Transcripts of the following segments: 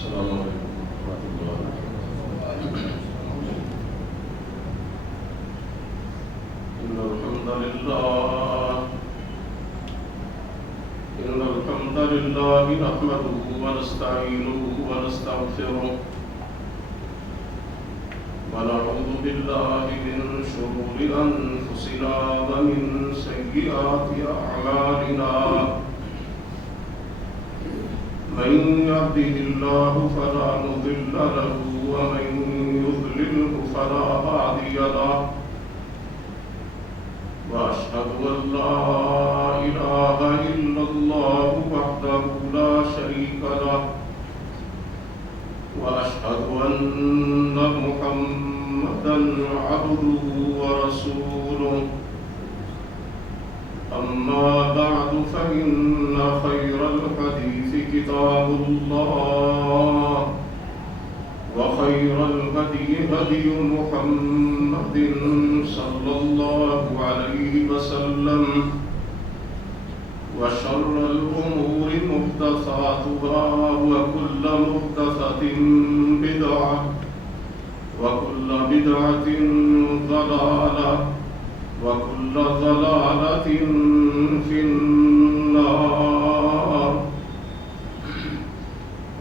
السلام علیکم ورحمۃ اللہ وبرکاتہ۔ إن الحمد لله نحمده ونستعينه ونستغفره ونعوذ بالله من شرور أنفسنا ومن سيئات أعمالنا، من يهده الله فلا مضل له ومن يضلله فلا هادي له، وأشهد أن لا إله إلا الله وحده لا شريك له، وأشهد أن محمدا عبده ورسوله. أما بعد فإن خير الحديث كتاب الله، وخير الهدي هدي محمد صلى الله عليه وسلم، وشر الأمور محدثاتها، وكل محدثة بدعة، وكل بدعة ضلالة، وكل ضلالة في النار.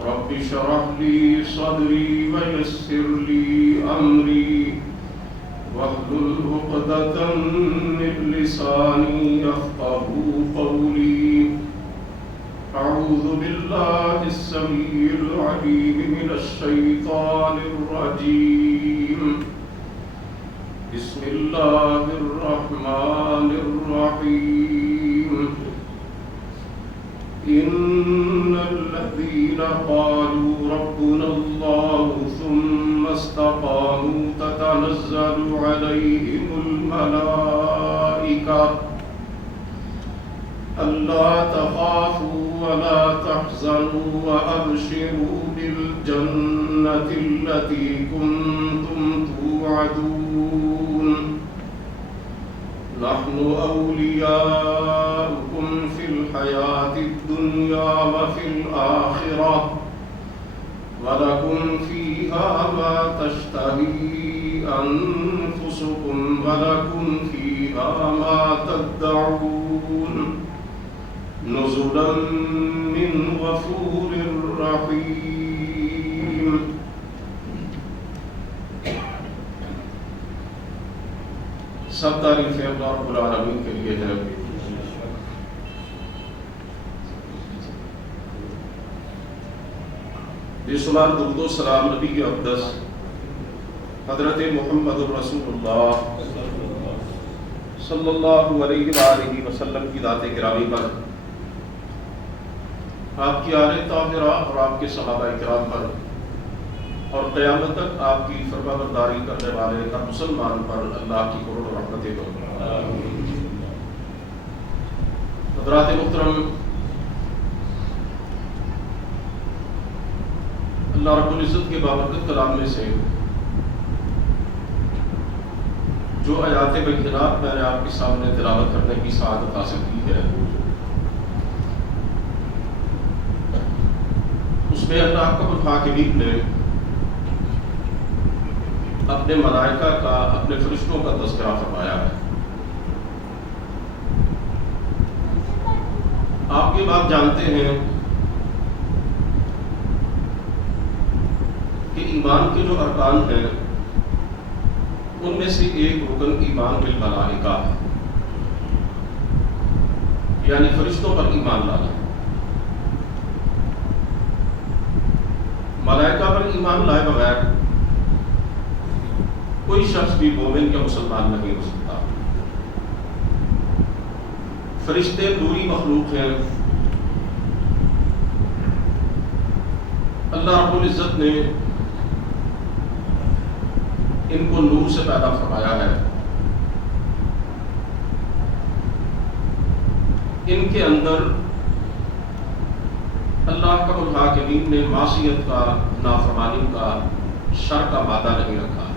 رب اشرح لي صدري ويسر لي أمري واحلل عقدة من لساني يفقهوا قولي. أعوذ بالله السميع العليم من الشيطان الرجيم. بسم الله الرحمن الرحيم. إن الذين قالوا ربنا الله ثم استقاموا تتنزل عليهم الملائكة ألا تخافوا ولا تحزنوا وأبشروا بالجنة التي كنتم توعدون. نحن أولياؤكم في الحياة الدنيا وفي الآخرة، ولكم فيها ما تشتهي أنفسكم ولكم فيها ما تدعون، نزلا من غفور رحيم. سب تعریفیں اللہ رب العالمین کے لیے ہیں، بے شمار درود و سلام نبی اقدس حضرت محمد الرسول اللہ صلی اللہ علیہ وآلہ وسلم کی ذات گرامی پر، آپ کی آل طاہرہ اور آپ کے صحابہ کرام پر، اور قیامت تک آپ کی فرما برداری کرنے والے ہر مسلمان پر اللہ کی کروڑوں رحمتیں دو۔ حضرات محترم، اللہ رب العزت کے بابرکت کلام میں سے جو آیات بینات میں نے آپ کے سامنے تلاوت کرنے کی سعادت حاصل کی ہے، اس میں اللہ کا الحاکمین نے اپنے ملائکہ کا، اپنے فرشتوں کا تذکرہ فرمایا ہے۔ آپ یہ بات جانتے ہیں کہ ایمان کے جو ارکان ہیں ان میں سے ایک رکن ایمان بالملائکہ ہے، یعنی فرشتوں پر ایمان لانا۔ ملائکہ پر ایمان لائے بغیر کوئی شخص بھی مومن یا مسلمان نہیں ہو سکتا۔ فرشتے نوری مخلوق ہیں، اللہ رب العزت نے ان کو نور سے پیدا فرمایا ہے۔ ان کے اندر اللہ کا الحاکمین نے معصیت کا، نافرمانی کا، شر کا مادہ نہیں رکھا ہے،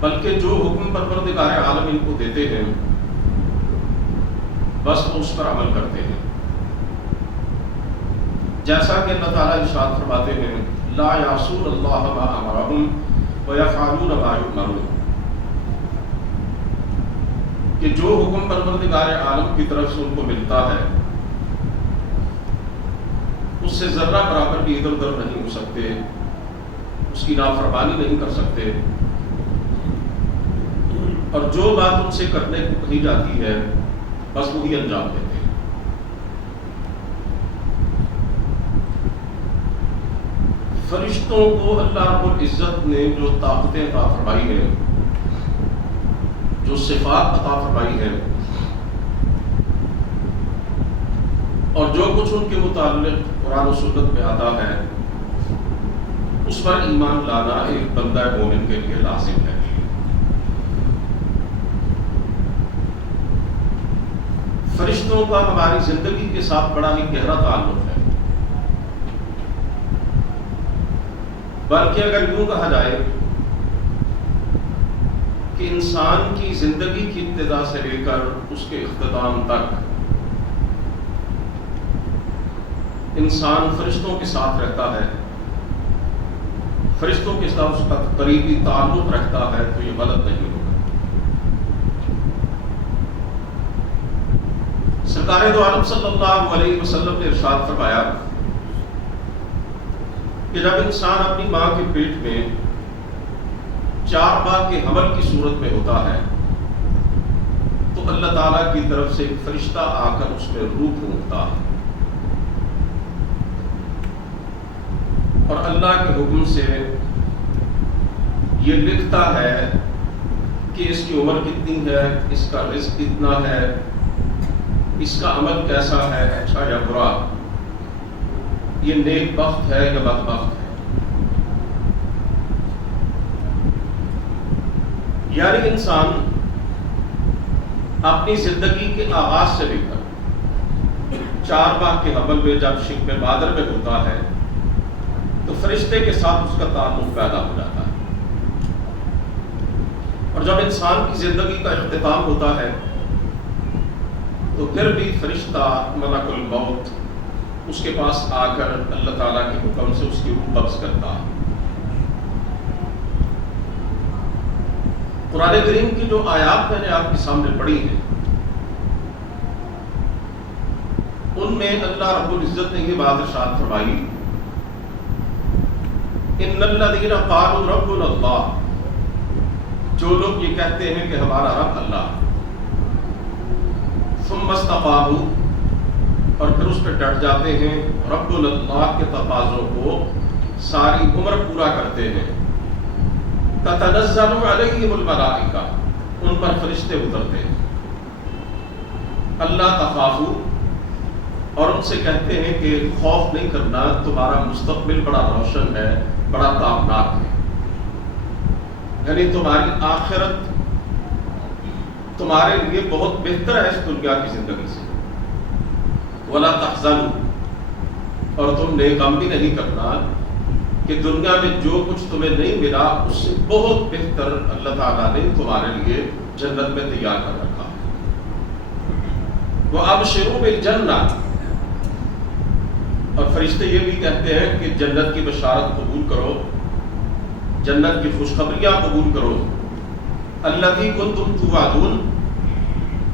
بلکہ جو حکم پروردگار عالم ان کو دیتے ہیں بس وہ اس پر عمل کرتے ہیں۔ جیسا کہ اللہ تعالیٰ ارشاد فرماتے ہیں لا یعصون اللہ ما امرہم ویفعلون ما یؤمرون، کہ جو حکم پروردگار عالم کی طرف سے ان کو ملتا ہے اس سے ذرہ برابر بھی ادھر ادھر نہیں ہو سکتے، اس کی نافرمانی نہیں کر سکتے، اور جو بات ان سے کرنے کو کہی جاتی ہے بس وہی انجام دیتے ہیں۔ فرشتوں کو اللہ رب العزت نے جو طاقتیں عطا فرمائی ہیں، جو صفات عطا فرمائی ہیں، اور جو کچھ ان کے متعلق قرآن و سنت میں آتا ہے اس پر ایمان لانا ایک بندہ مومن کے لیے لازم ہے۔ فرشتوں کا ہماری زندگی کے ساتھ بڑا ہی گہرا تعلق ہے، بلکہ اگر یوں کہا جائے کہ انسان کی زندگی کی ابتدا سے لے کر اس کے اختتام تک انسان فرشتوں کے ساتھ رہتا ہے، فرشتوں کے ساتھ اس کا قریبی تعلق رکھتا ہے، تو یہ غلط نہیں ہوگا۔ سرکار دو عالم صلی اللہ علیہ وسلم نے ارشاد فرمایا کہ جب انسان اپنی ماں کے پیٹ میں 4 ماہ کے حمل کی صورت میں ہوتا ہے تو اللہ تعالیٰ کی طرف سے ایک فرشتہ آ کر اس میں روح پھونکتا ہے، اور اللہ کے حکم سے یہ لکھتا ہے کہ اس کی عمر کتنی ہے، اس کا رزق کتنا ہے، اس کا عمل کیسا ہے، اچھا یا برا، یہ نیک بخت ہے یا بدبخت ہے۔ یعنی انسان اپنی زندگی کے آغاز سے لے کر 4 ماہ کے حمل میں جب شق بادر میں ہوتا ہے تو فرشتے کے ساتھ اس کا تعلق پیدا ہو جاتا ہے، اور جب انسان کی زندگی کا اختتام ہوتا ہے تو پھر بھی فرشتہ ملک الموت اس کے پاس آ کر اللہ تعالیٰ کے حکم سے اس کی روح قبض کرتا ہے۔ قرآن کریم کی جو آیات میں نے آپ کے سامنے پڑھی ہیں ان میں اللہ رب العزت نے یہ بات ارشاد فرمائی ان الذین قالوا ربنا اللہ، جو لوگ یہ کہتے ہیں کہ ہمارا رب اللہ، ثم استقاموا، اور پھر اس پہ ڈٹ جاتے ہیں، رب اللہ کے تقاضوں کو ساری عمر پورا کرتے ہیں، تتنزل علیہم الملائکہ، ان پر فرشتے اترتے ہیں، اللہ تخافوا، اور ان سے کہتے ہیں کہ خوف نہیں کرنا، تمہارا مستقبل بڑا روشن ہے، بڑا تابناک ہے، یعنی تمہاری آخرت تمہارے لیے بہت بہتر ہے اس دنیا کی زندگی سے، ولا تحزنوا، اور تم نے غم بھی نہیں کرنا کہ دنیا میں جو کچھ تمہیں نہیں ملا اس سے بہت بہتر اللہ تعالیٰ نے تمہارے لیے جنت میں تیار کر رکھا۔ وَأَبْشِرُوا بِالْجَنَّةِ، اور فرشتے یہ بھی کہتے ہیں کہ جنت کی بشارت قبول کرو، جنت کی خوشخبریاں قبول کرو، الَّتِي كُنتُمْ تُوعَدُونَ،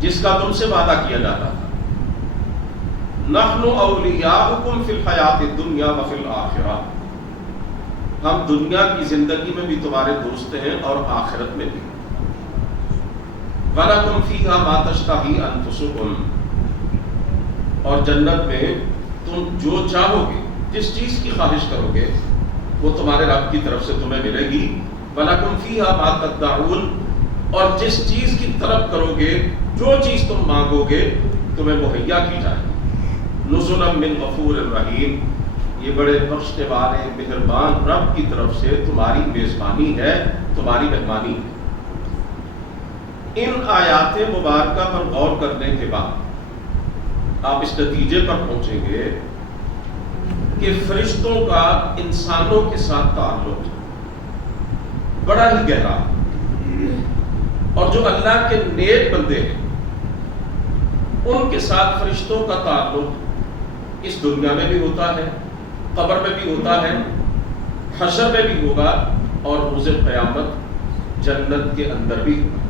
جس کا تم سے وعدہ کیا جاتا تھا، نَحْنُ أَوْلِيَاؤُكُمْ فِي الْحَيَاةِ الدُّنْيَا وَفِي الْآخِرَةِ، ہم دنیا کی زندگی میں بھی تمہارے دوست ہیں اور آخرت میں بھی، وَلَكُمْ فِيهَا مَا تَشْتَهِي أَنفُسُكُمْ، اور جنت میں تم جو چاہو گے، جس چیز کی خواہش کرو گے وہ تمہارے رب کی طرف سے تمہیں ملے گی، وَلَكُمْ فِيهَا مَا تَدَّعُونَ، اور جس چیز کی طلب کرو گے، جو چیز تم مانگو گے تمہیں مہیا کی جائے گی، نُزُلًا مِّن غَفُورٍ رَحِيمٍ، یہ بڑے بخشنے والے مہربان رب کی طرف سے تمہاری میزبانی ہے، تمہاری مہمانی ہے۔ ان آیات مبارکہ پر غور کرنے کے بعد آپ اس نتیجے پر پہنچیں گے کہ فرشتوں کا انسانوں کے ساتھ تعلق بڑا ہی گہرا، اور جو اللہ کے نیک بندے ہیں ان کے ساتھ فرشتوں کا تعلق اس دنیا میں بھی ہوتا ہے، قبر میں بھی ہوتا ہے، حشر میں بھی ہوگا، اور روز قیامت جنت کے اندر بھی ہوگا۔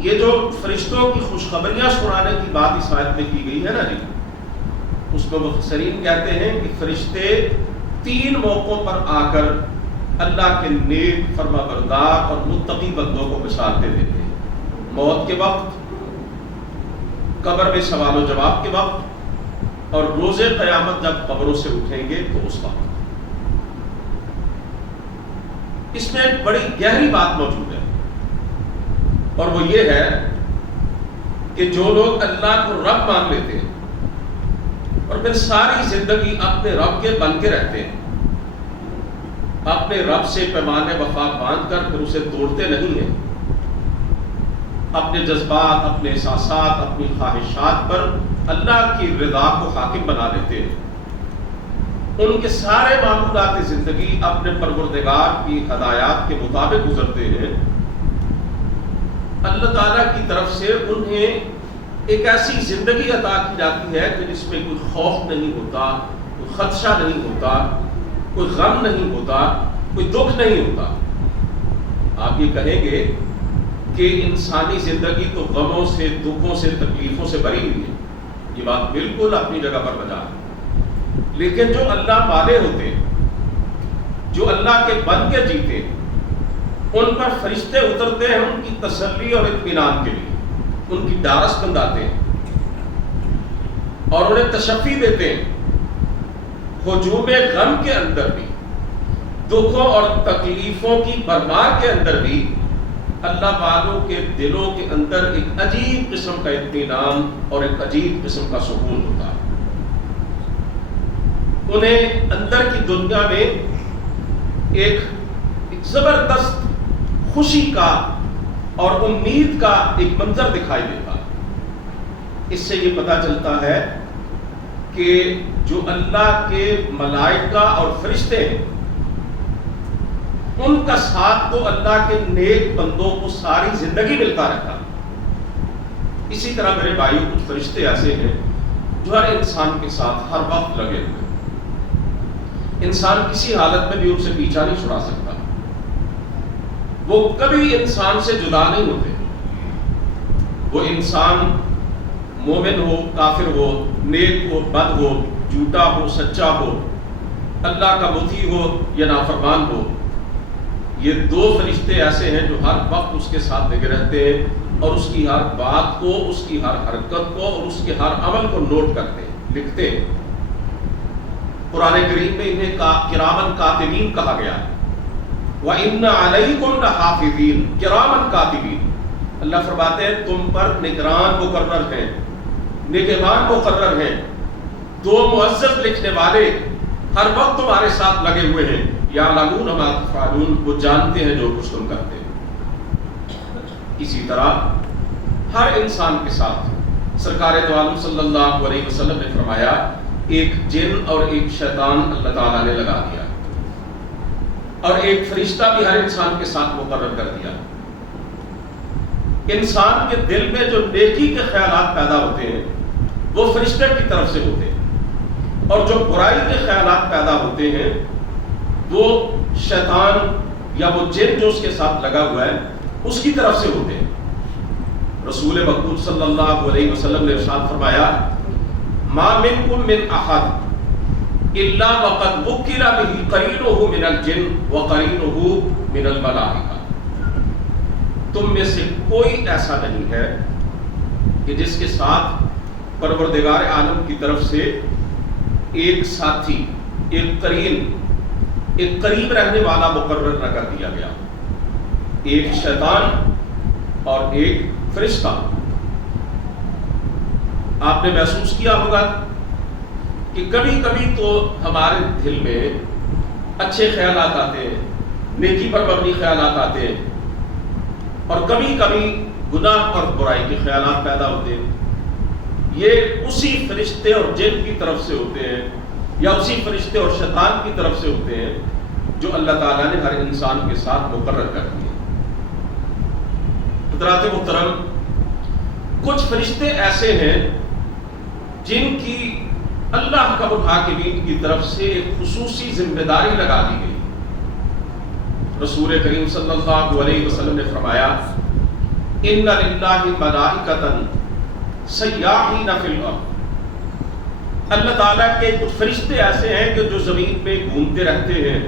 یہ جو فرشتوں کی خوشخبریاں سنانے کی بات اس آیت میں کی گئی ہے نا جی، اس میں مفسرین کہتے ہیں کہ فرشتے 3 موقعوں پر آ کر اللہ کے نیک فرما بردار اور متقی بندوں کو بشارتیں دیتے ہیں۔ موت کے وقت، قبر میں سوال و جواب کے وقت، اور روز قیامت جب قبروں سے اٹھیں گے تو اس وقت۔ اس میں ایک بڑی گہری بات موجود ہے، اور وہ یہ ہے کہ جو لوگ اللہ کو رب مان لیتے ہیں اور پھر ساری زندگی اپنے رب کے بن کے رہتے ہیں، اپنے رب سے پیمان وفا باندھ کر پھر اسے توڑتے نہیں ہیں، اپنے جذبات، اپنے احساسات، اپنی خواہشات پر اللہ کی رضا کو حاکم بنا لیتے ہیں، ان کے سارے معمولات زندگی اپنے پروردگار کی ہدایات کے مطابق گزرتے ہیں، اللہ تعالیٰ کی طرف سے انہیں ایک ایسی زندگی عطا کی جاتی ہے کہ جس میں کوئی خوف نہیں ہوتا، کوئی خدشہ نہیں ہوتا، کوئی غم نہیں ہوتا، کوئی دکھ نہیں ہوتا۔ آپ یہ کہیں گے کہ انسانی زندگی تو غموں سے، دکھوں سے، تکلیفوں سے بھری ہوئی ہے، یہ بات بالکل اپنی جگہ پر بجا ہے، لیکن جو اللہ والے ہوتے ہیں، جو اللہ کے بن کے جیتے ہیں، ان پر فرشتے اترتے ہیں ان کی تسلی اور اطمینان کے لیے، ان کی ڈارس بندھاتے ہیں اور انہیں تشفی دیتے ہیں۔ ہجوم غم کے اندر بھی، دکھوں اور تکلیفوں کی بھرمار کے اندر بھی اللہ والوں کے دلوں کے اندر ایک عجیب قسم کا اطمینان اور ایک عجیب قسم کا سکون ہوتا ہے۔ انہیں اندر کی دنیا میں ایک زبردست خوشی کا اور امید کا ایک منظر دکھائی دیتا ہے۔ اس سے یہ پتہ چلتا ہے کہ جو اللہ کے ملائکہ اور فرشتے ہیں، ان کا ساتھ تو اللہ کے نیک بندوں کو ساری زندگی ملتا رہتا ہے۔ اسی طرح میرے بھائیو، کچھ فرشتے ایسے ہیں جو ہر انسان کے ساتھ ہر وقت لگے ہوئے ہیں، انسان کسی حالت میں بھی ان سے پیچھا نہیں چھڑا سکتا، وہ کبھی انسان سے جدا نہیں ہوتے۔ وہ انسان مومن ہو، کافر ہو، نیک ہو، بد ہو، جھوٹا ہو، سچا ہو، اللہ کا مطیع ہو یا نافرمان ہو، یہ 2 فرشتے ایسے ہیں جو ہر وقت اس کے ساتھ لگے رہتے ہیں اور اس کی ہر بات کو، اس کی ہر حرکت کو اور اس کے ہر عمل کو نوٹ کرتے ہیں، لکھتے ہیں۔ قرآن کریم میں انہیں کرامن کاتبین کہا گیا ہے۔ وَإِنَّ عَلَيْكُمْ لَحَافِظِينَ كِرَامًا كَاتِبِينَ، اللہ فرماتے ہیں تم پر نگران مقرر ہیں، نگہبان مقرر ہیں، 2 معزز لکھنے والے ہر وقت تمہارے ساتھ لگے ہوئے ہیں۔ یعلمون ما تفعلون، وہ جانتے ہیں جو کچھ تم کرتے ہیں۔ اسی طرح ہر انسان کے ساتھ سرکار دو عالم صلی اللہ علیہ وسلم نے فرمایا ایک جن اور ایک شیطان اللہ تعالیٰ نے لگا دیا، اور ایک فرشتہ بھی ہر انسان کے ساتھ مقرر کر دیا۔ انسان کے دل میں جو نیکی کے خیالات پیدا ہوتے ہیں وہ فرشتے کی طرف سے ہوتے ہیں، اور جو برائی کے خیالات پیدا ہوتے ہیں وہ شیطان یا وہ جن جو اس کے ساتھ لگا ہوا ہے اس کی طرف سے ہوتے ہیں۔ رسول مقبول صلی اللہ علیہ وسلم نے ارشاد فرمایا ما منکم من احد الا وقد وکل به قرینہ من الجن وقرینہ من الملائکہ، تم میں سے کوئی ایسا نہیں ہے کہ جس کے ساتھ پروردگار عالم کی طرف سے ایک ساتھی، ایک قرین، ایک قریب رہنے والا مقرر نہ کر دیا گیا، ایک شیطان اور ایک فرشتہ۔ آپ نے محسوس کیا ہوگا کہ کبھی کبھی تو ہمارے دل میں اچھے خیالات آتے ہیں، نیکی پر مبنی خیالات آتے ہیں، اور کبھی کبھی گناہ اور برائی کے خیالات پیدا ہوتے ہیں۔ یہ اسی فرشتے اور جن کی طرف سے ہوتے ہیں، یا اسی فرشتے اور شیطان کی طرف سے ہوتے ہیں جو اللہ تعالیٰ نے ہر انسان کے ساتھ مقرر کر دیے۔ حضرات محترم، کچھ فرشتے ایسے ہیں جن کی اللہ کا حاکمین کی طرف سے ایک خصوصی ذمہ داری لگا دی گئی. رسول کریم صلی اللہ علیہ وسلم نے فرمایا ان للہ ملائکۃ سیاحین فی الارض، اللہ تعالیٰ کے کچھ فرشتے ایسے ہیں کہ جو زمین پہ گھومتے رہتے ہیں،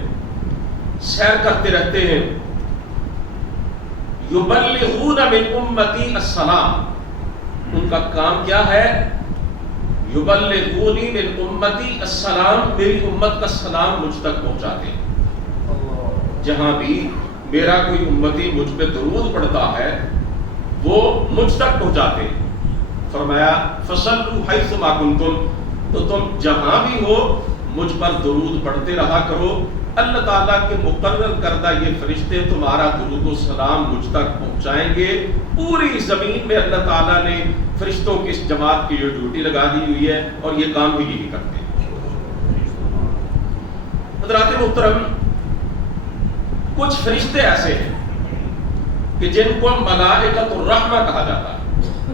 سیر کرتے رہتے ہیں. یبلغون من امتی السلام، ان کا کام کیا ہے؟ یبلغونی من امتی السلام، میری امت کا سلام مجھ تک پہنچاتے ہیں. جہاں بھی میرا کوئی امتی مجھ پہ درود پڑھتا ہے وہ مجھ تک پہنچاتے ہیں. فرمایا فصلوا حیث ما کنتم، تو تم جہاں بھی ہو مجھ پر درود پڑھتے رہا کرو. اللہ تعالیٰ کے مقرر کردہ یہ فرشتے تمہارا درود و سلام مجھ تک پہنچائیں گے. پوری زمین میں اللہ تعالیٰ نے فرشتوں کی اس جماعت کی یہ ڈیوٹی لگا دی ہوئی ہے اور یہ کام بھی یہی کرتے ہیں. حضرات محترم، کچھ فرشتے ایسے ہیں کہ جن کو ملائکۃ الرحمہ کہا جاتا ہے.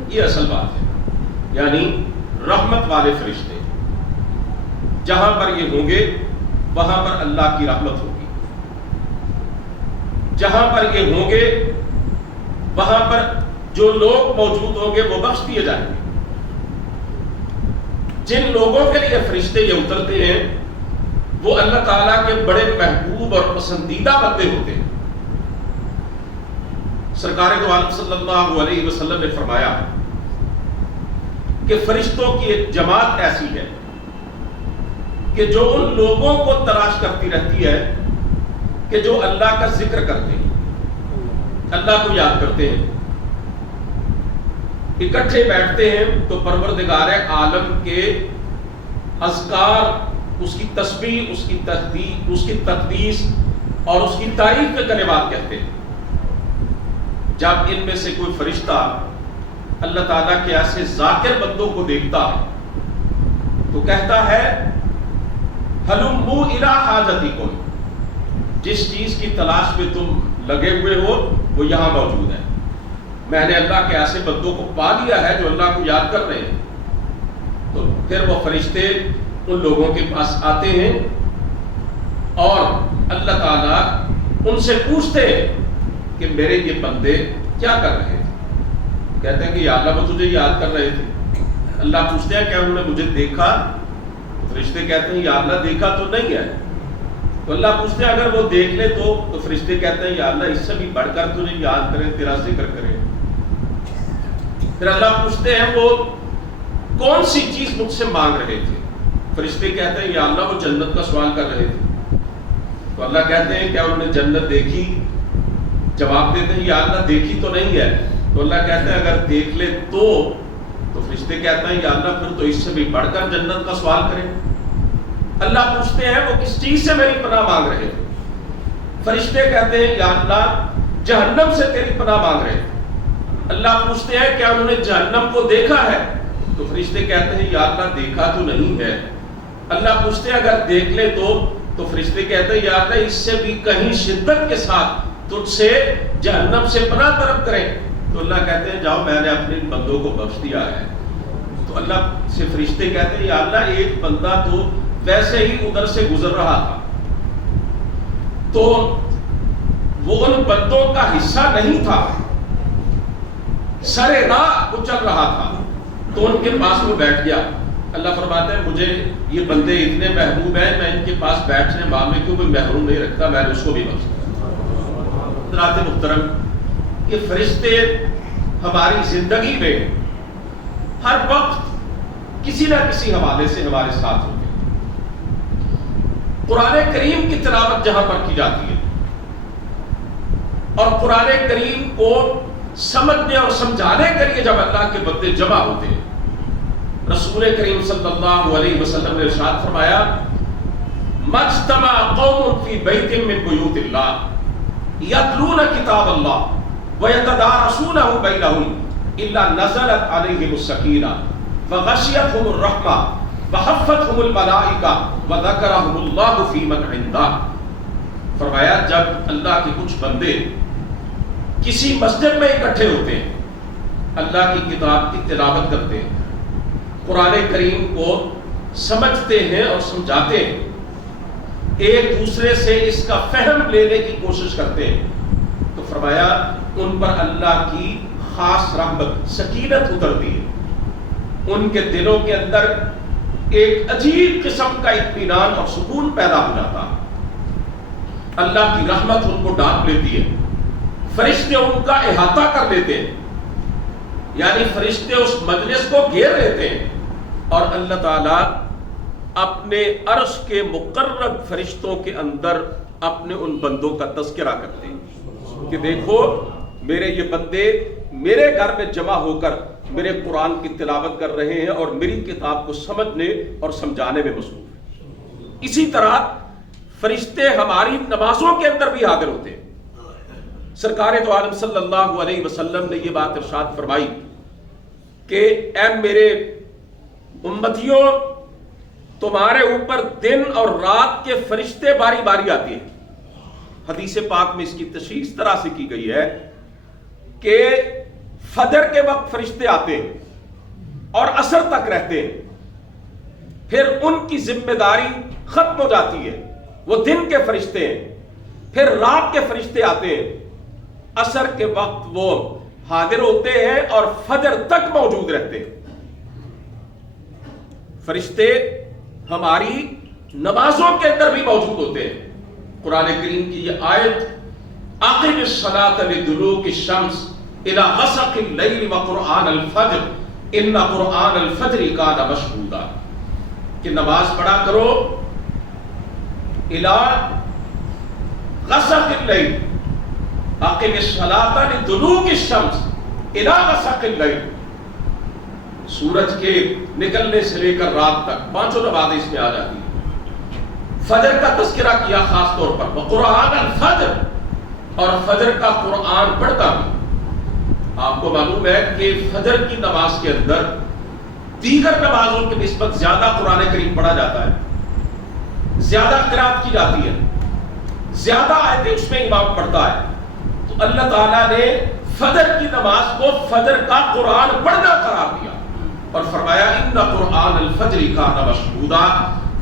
یہ اصل بات ہے، یعنی رحمت والے فرشتے. جہاں پر یہ ہوں گے وہاں پر اللہ کی رحمت ہوگی. جہاں پر یہ ہوں گے وہاں پر جو لوگ موجود ہوں گے وہ بخش دیے جائیں گے. جن لوگوں کے لیے فرشتے یہ اترتے ہیں وہ اللہ تعالیٰ کے بڑے محبوب اور پسندیدہ بندے ہوتے ہیں. سرکار دو عالم صلی اللہ علیہ وسلم نے فرمایا کہ فرشتوں کی ایک جماعت ایسی ہے کہ جو ان لوگوں کو تلاش کرتی رہتی ہے کہ جو اللہ کا ذکر کرتے ہیں، اللہ کو یاد کرتے ہیں، اکٹھے بیٹھتے ہیں تو پروردگار عالم کے اذکار، اس کی تسبیح، اس کی تقدیس، اس کی تقدیس اور اس کی تعریف کے کلمات کہتے ہیں. جب ان میں سے کوئی فرشتہ اللہ تعالیٰ کے ایسے ذاکر بندوں کو دیکھتا ہے تو کہتا ہے ہلموا الی حاجتکم، جس چیز کی تلاش میں تم لگے ہوئے ہو وہ یہاں موجود ہے. میں نے اللہ کے ایسے بندوں کو پا لیا ہے جو اللہ کو یاد کر رہے ہیں. تو پھر وہ فرشتے ان لوگوں کے پاس آتے ہیں اور اللہ تعالیٰ ان سے پوچھتے ہیں کہ میرے یہ بندے کیا کر رہے تھے. کہتے ہیں کہ یا اللہ وہ تجھے یاد کر رہے تھے. اللہ پوچھتے ہیں کیا انہوں نے مجھے دیکھا؟ فرشتے کہتے ہیں یا اللہ دیکھا تو نہیں ہے. تو اللہ پوچھتے ہیں اگر وہ دیکھ لے تو فرشتے کہتے ہیں یا اللہ اس سے بھی بڑھ کر تجھے یاد کرے، تیرا ذکر کرے. پھر اللہ پوچھتے ہیں وہ کون سی چیز مجھ سے مانگ رہے تھے؟ فرشتے کہتے ہیں یا اللہ وہ جنت کا سوال کر رہے تھے. تو اللہ کہتے ہیں کیا انہوں نے جنت دیکھی؟ جواب دیتے ہیں یا اللہ دیکھی تو نہیں ہے. تو اللہ کہتے ہیں اگر دیکھ لے تو فرشتے کہتے ہیں یا اللہ پھر تو اس سے بھی بڑھ کر جنت کا سوال کریں. اللہ پوچھتے ہیں وہ کس چیز سے میری پناہ مانگ رہے تھے؟ فرشتے کہتے ہیں یا اللہ جہنم سے تیری پناہ مانگ رہے تھے. اللہ پوچھتے ہیں کیا انہوں نے جہنم کو دیکھا ہے؟ تو فرشتے کہتے ہیں یا اللہ دیکھا تو نہیں ہے. اللہ پوچھتے ہیں اگر دیکھ لے تو فرشتے کہتے ہیں یا اللہ اس سے بھی کہیں شدت کے ساتھ تجھ سے جہنم سے پناہ طلب کریں. تو اللہ کہتے ہیں جاؤ میں نے اپنے بندوں کو بخش دیا ہے. تو اللہ سے فرشتے کہتے ہیں یا اللہ ایک بندہ تو ویسے ہی ادھر سے گزر رہا تھا تو وہ ان بندوں کا حصہ نہیں تھا، سر راہ وہ چل رہا تھا تو ان کے پاس وہ بیٹھ گیا. اللہ فرماتے ہیں مجھے یہ بندے اتنے محبوب ہیں میں ان کے پاس بیٹھنے والے کو کوئی محروم نہیں رکھتا، میں نے اس کو بھی بخش دیا. حضرات محترم، یہ فرشتے ہماری زندگی میں ہر وقت کسی نہ کسی حوالے سے ہمارے ساتھ ہوتے ہیں. قرآن کریم کی تلاوت جہاں پر کی جاتی ہے اور قرآن کریم کو سمجھنے اور سمجھانے کے لیے جب اللہ کے بندے جمع ہوتے ہیں، رسول کریم صلی اللہ علیہ وسلم نے ارشاد فرمایا مجتمع قوم فی بیت من بیوت اللہ یتلون کتاب اللہ ویتدارسونہ بینہم الا نزلت علیہم السکینہ وغشیتہم الرحمہ وحفتہم الملائکہ وذکرہم اللہ فی من عندہ. فرمایا جب اللہ کے کچھ بندے کسی مسجد میں اکٹھے ہوتے ہیں، اللہ کی کتاب کی تلاوت کرتے ہیں، قرآن کریم کو سمجھتے ہیں اور سمجھاتے ہیں، ایک دوسرے سے اس کا فہم لینے کی کوشش کرتے ہیں، تو فرمایا ان پر اللہ کی خاص رحمت سکینت اترتی ہے، ان کے دلوں کے اندر ایک عجیب قسم کا اطمینان اور سکون پیدا ہو جاتا ہے، اللہ کی رحمت ان کو ڈانپ لیتی ہے، فرشتے ان کا احاطہ کر لیتے ہیں، یعنی فرشتے اس مجلس کو گھیر لیتے ہیں، اور اللہ تعالیٰ اپنے عرش کے مقرب فرشتوں کے اندر اپنے ان بندوں کا تذکرہ کرتے ہیں کہ دیکھو میرے یہ بندے میرے گھر میں جمع ہو کر میرے قرآن کی تلاوت کر رہے ہیں اور میری کتاب کو سمجھنے اور سمجھانے میں مصروف ہیں۔ اسی طرح فرشتے ہماری نمازوں کے اندر بھی حاضر ہوتے ہیں۔ سرکار تو عالم صلی اللہ علیہ وسلم نے یہ بات ارشاد فرمائی کہ اے میرے امتیوں، تمہارے اوپر دن اور رات کے فرشتے باری باری آتی ہیں۔ حدیث پاک میں اس کی تشریح اس طرح سے کی گئی ہے کہ فجر کے وقت فرشتے آتے ہیں اور عصر تک رہتے ہیں، پھر ان کی ذمہ داری ختم ہو جاتی ہے، وہ دن کے فرشتے ہیں، پھر رات کے فرشتے آتے ہیں، عصر کے وقت وہ حاضر ہوتے ہیں اور فجر تک موجود رہتے ہیں۔ فرشتے ہماری نمازوں کے اندر بھی موجود ہوتے ہیں۔ قرآن کریم کی یہ آیت اقم الصلاۃ لدلوک الشمس الی غسق اللیل وقرآن الفجر ان قرآن الفجر کان مشہودا، کہ نماز پڑھا کرو الی غسق اللیل، اقم الصلاۃ لدلوک الشمس الی غسق اللیل، سورج کے نکلنے سے لے کر رات تک پانچوں نمازیں اس میں آ جاتی ہیں۔ فجر کا تذکرہ کیا خاص طور پر، وقرآن الفجر، اور فجر کا قرآن پڑھتا بھی۔ آپ کو معلوم ہے کہ فجر کی نماز کے اندر دیگر نمازوں کی نسبت زیادہ قرآن کریم پڑھا جاتا ہے، زیادہ قرات کی جاتی ہے، زیادہ آیتیں اس میں امام پڑھتا ہے، تو اللہ تعالیٰ نے فجر کی نماز کو فجر کا قرآن پڑھنا قرار دیا اور فرمایا ان قرآن الفجر کان مشہودا،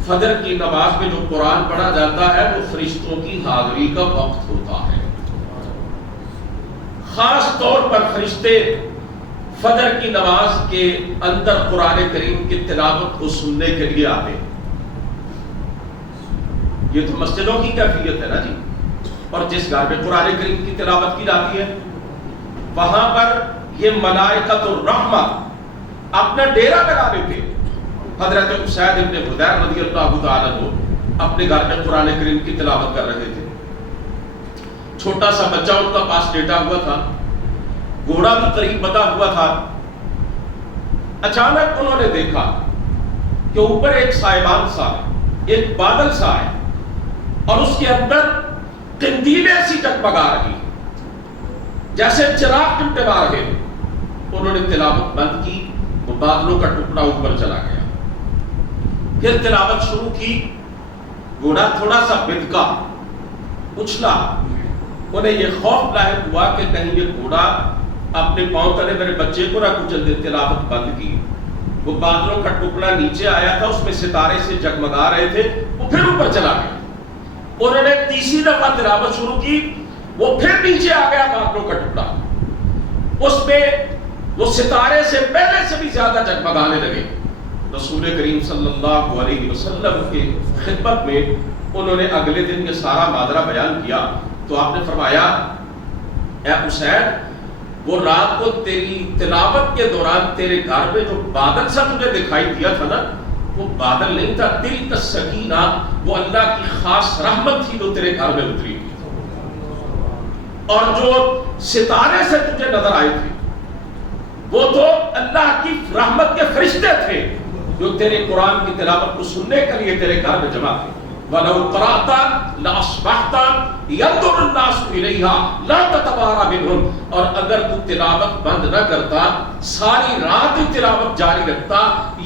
فجر کی نماز میں جو قرآن پڑھا جاتا ہے وہ فرشتوں کی حاضری کا وقت ہوتا ہے۔ خاص طور پر فرشتے فجر کی نماز کے اندر قرآن کریم کی تلاوت کو سننے کے لیے آتے ہیں۔ یہ تو مسجدوں کی کیفیت ہے نا جی، اور جس گھر میں قرآن کریم کی تلاوت کی جاتی ہے وہاں پر یہ ملائکۃ الرحمہ اپنا ڈیرا لگا لیتے۔ حضرت اسید ابن حضیر رضی اللہ تعالیٰ عنہ اپنے گھر میں قرآن کریم کی تلاوت کر رہے تھے، چھوٹا سا بچہ ان کا پاس لیٹا ہوا تھا، گھوڑا بھی قریب بندھا ہوا تھا۔ اچانک انہوں نے دیکھا کہ اوپر ایک سائبان سا ہے، ایک بادل سا ہے، اور اس کے اندر قندیلیں سی جگمگا رہی جیسے چراغ ٹمٹما رہے۔ انہوں نے تلاوت بند کی، وہ بادلوں کا ٹکڑا اوپر چلا گیا، پھر تلاوت شروع کی، گھوڑا تھوڑا سا بدکا، اچھلا۔ انہیں یہ خوف لاحق ہوا کہ کہیں یہ گھوڑا اپنے پاؤں تلے میرے بچے کو نہ کچل دے۔ تلاوت بند کی، وہ بادلوں کا ٹکڑا نیچے آیا تھا، اس میں ستارے سے جگمگا رہے تھے، وہ پھر اوپر چلا گیا۔ انہوں نے تیسری دفعہ تلاوت شروع کی، وہ پھر نیچے آ گیا بادلوں کا ٹکڑا، اس میں وہ ستارے سے پہلے سے بھی زیادہ جگمگانے لگے۔ رسول کریم صلی اللہ علیہ وسلم کی خدمت میں انہوں نے اگلے دن یہ سارا ماجرا بیان کیا تو آپ نے فرمایا اے حسین، وہ رات کو تیری تلاوت کے دوران تیرے گھر میں جو بادل سا تجھے دکھائی دیا تھا نا، وہ بادل نہیں تھا، تلک السکینہ، وہ اللہ کی خاص رحمت تھی جو تیرے گھر میں اتری ہوئی، اور جو ستارے سے تجھے نظر آئے تھے وہ تو اللہ کی رحمت کے فرشتے تھے جو تیرے قرآن کی تلاوت کو سننے کے لیے تیرے گھر میں جمع تھے۔ وَلَوْ قَرَأْتَ لَأَصْبَحْتَ يَنْظُرُ النَّاسُ إِلَيْهَا لَا تَتَوَارَى مِنْهُمْ، اور اگر تو تلاوت بند نہ کرتا، ساری رات تلاوت جاری رکھتا،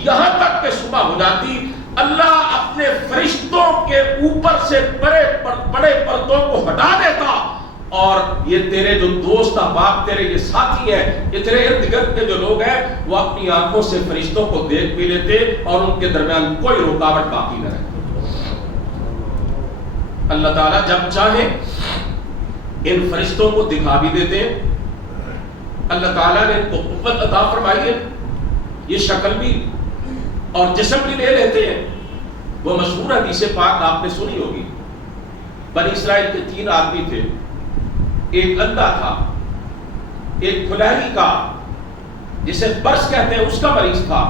یہاں تک کہ صبح ہو جاتی، اللہ اپنے فرشتوں کے اوپر سے بڑے پردوں کو ہٹا دیتا اور یہ تیرے جو دوست احباب تیرے یہ ساتھی ہیں، یہ تیرے ارد گرد کے جو لوگ ہیں، وہ اپنی آنکھوں سے فرشتوں کو دیکھ بھی لیتے اور ان کے درمیان کوئی رکاوٹ باقی نہ رہے۔ اللہ تعالیٰ جب چاہے ان فرشتوں کو دکھا بھی دیتے ہیں، اللہ تعالیٰ نے ان کو قوت عطا فرمائی ہے، یہ شکل بھی اور جسم بھی لے لیتے ہیں۔ وہ مشہور حدیث پاک آپ نے سنی ہوگی، بنی اسرائیل کے 3 آدمی تھے، ایک اندھا تھا، ایک کھلہری کا جسے برس کہتے ہیں اس کا مریض تھا،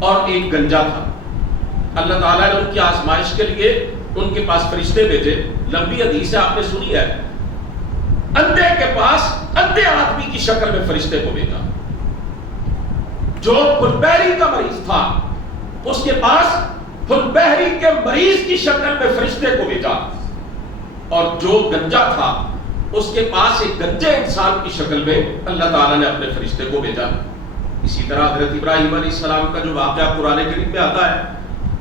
اور ایک گنجا تھا۔ اللہ تعالیٰ نے ان کی آزمائش کے لیے ان کے پاس فرشتے بھیجے۔ لمبی حدیث ہے، آپ نے سنی ہے۔ اندھے کے پاس اندھے آدمی کی شکل میں فرشتے کو بھیجا، جو کھلبہری کا مریض تھا اس کے پاس کھلبہری کے مریض کی شکل میں فرشتے کو بھیجا، اور جو گنجا تھا اس کے پاس ایک گنجے انسان کی شکل میں اللہ تعالیٰ نے اپنے فرشتے کو بھیجا۔ اسی طرح حضرت ابراہیم علیہ السلام کا جو واقعہ قرآن کریم میں آتا ہے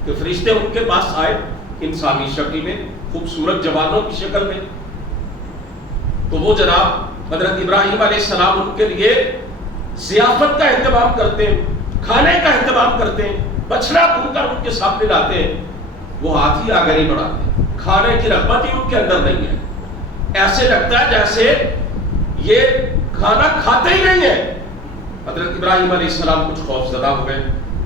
کہ فرشتے ان کے پاس آئے انسانی شکل میں، خوبصورت جوانوں کی شکل میں، تو وہ جناب حضرت ابراہیم علیہ السلام ان کے لیے ضیافت کا اہتمام کرتے ہیں، کھانے کا اہتمام کرتے ہیں، بچڑا بھون کر ان کے سامنے لاتے ہیں۔ وہ ہاتھ ہی آگے نہیں بڑھاتے، کھانے کی رغبت ہی ان کے اندر نہیں ہے، ایسے لگتا ہے جیسے یہ کھانا کھاتے ہی نہیں ہے۔ حضرت ابراہیم علیہ السلام کچھ خوف زدہ ہو گئے